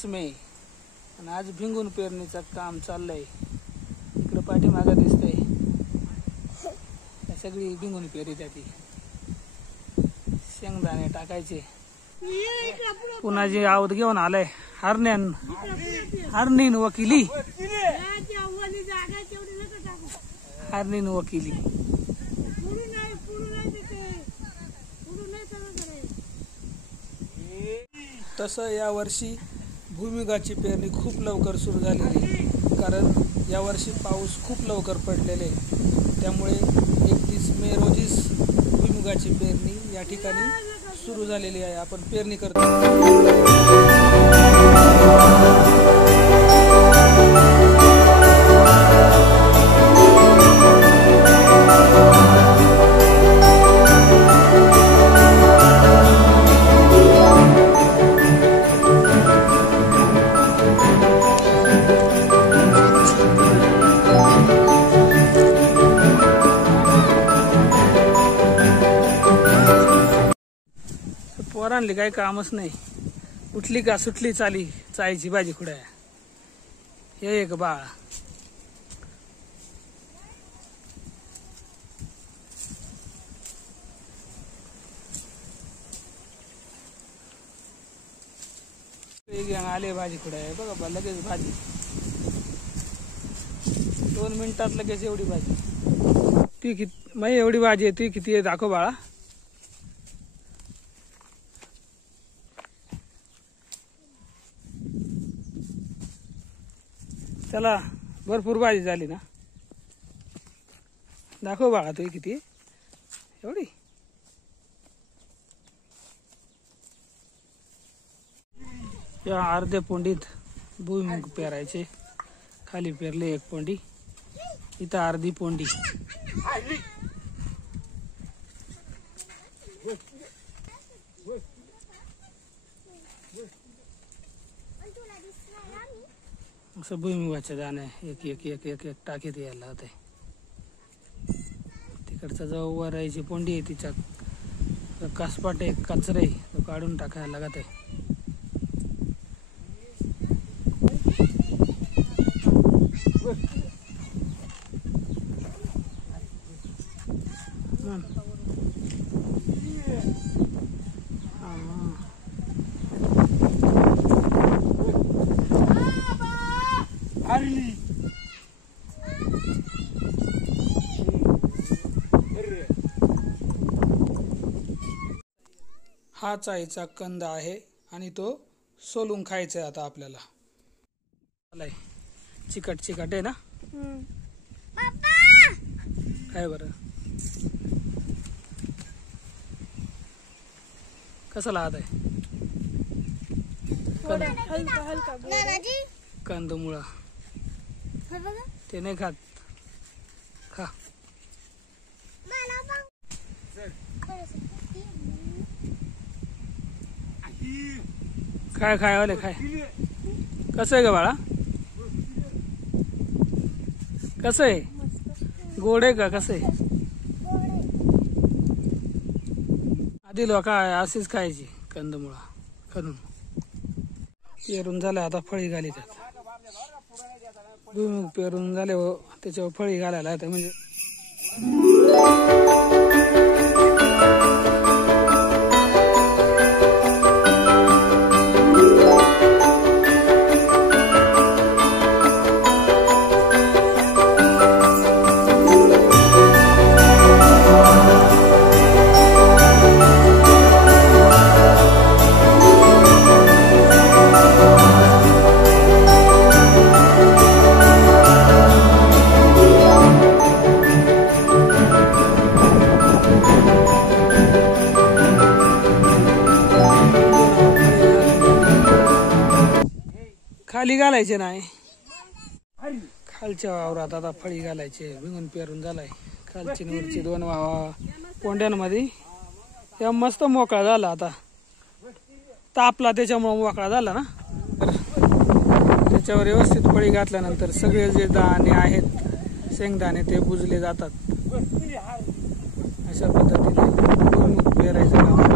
29 मे आणि आज भिंगून पेरणीचं काम चाललंय। इकडे पाठीमागे दिसतंय सगळी भिंगून पेरी त्याची शेंगदाणे टाकायचे। पुन्हा जी आवत घेऊन आलाय हरणीन वकिली हरणीन वकिली। तसं या वर्षी भुईमुगाची पेरणी खूप लवकर सुरू झालेली, कारण या वर्षी पाऊस खूप लवकर पडलेले, त्यामुळे 31 मे रोजीच भुईमुगाची पेरणी या ठिकाणी सुरू झालेली आहे। आपण पेरणी करतो। पोरांली काही कामच नाही, उठली का सुटली चाली चायची भाजी खुडाया। हे एक बाळ आले भाजी खुडाया। बघा बा लगेच भाजी 2 मिनिटात लगेच एवढी भाजी। ती किती मग एवढी भाजी आहे, ती किती आहे दाखव बाळा। चला भरपूर भाजी झाली ना, दाखव बाळा तू किती एवढी। या अर्ध्या पोंडीत भुईमुग पेरायचे, खाली पेरले 1 पोंडी, इथं अर्धी पोंडी। असं भुईमुगाच्या दाणे एक एक एक एक एक टाकीत यायला होते। तिकडचा जो वरायची पोंडी आहे तिच्या कासपाट एक कचरा आहे तो काढून टाकायला लागत आहे। हा चायचा कंद आहे आणि तो सोलून खायचा आहे आता आपल्याला। चिकट चिकट आहे ना काय बरं, कसं लागत आहे कंदमुळा? ते नाही खात, खा। खाय खाय वाले खाय। कसं आहे ग बाळा, कसं आहे? गोड आहे का कसं आहे? आधी लोक अशीच खायची कंदमुळा करून। पेरून झालं आता फळी घाली त्यात, भुईमुग पेरून झाले त्याच्यावर फळी घालायला येते म्हणजे। खाली घालायचे नाही, खालच्या वावरात आता फळी घालायचे। भिंगून पेरून झालाय, खालची वरची 2 पोंड्यांमध्ये त्या मस्त मोकळा झाला। आता तापला त्याच्यामुळे मोकळा झाला ना, त्याच्यावर व्यवस्थित फळी घातल्यानंतर सगळे जे दाणे आहेत शेंगदाणे ते बुजले जातात। अशा पद्धतीने भुईमुग पेरायचं काम